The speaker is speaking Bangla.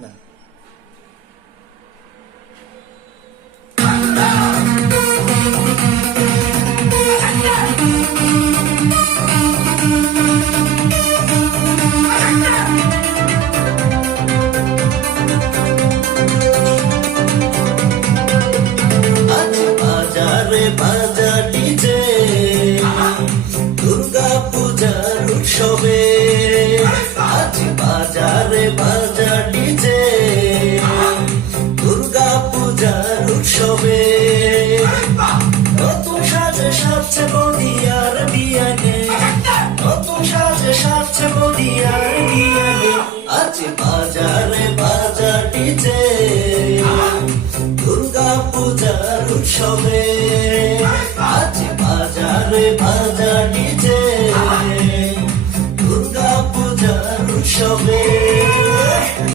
না। আজ বাজারে বাজা ডিজে, দুর্গা পূজার উৎসবে। আজ বাজারে বাজা ডিজে, দুর্গা পূজার উৎসবে। নতুন সাজে সাজছে বদিয়ার বিয়ানে, নতুন সাজে সাজছে বদিয়ার বিয়ানে। আজ বাজারে বাজা ডিজে, দুর্গা পূজার উৎসবে। আজ বাজারে বাজা ডিজে, দুর্গা পূজার উৎসবে।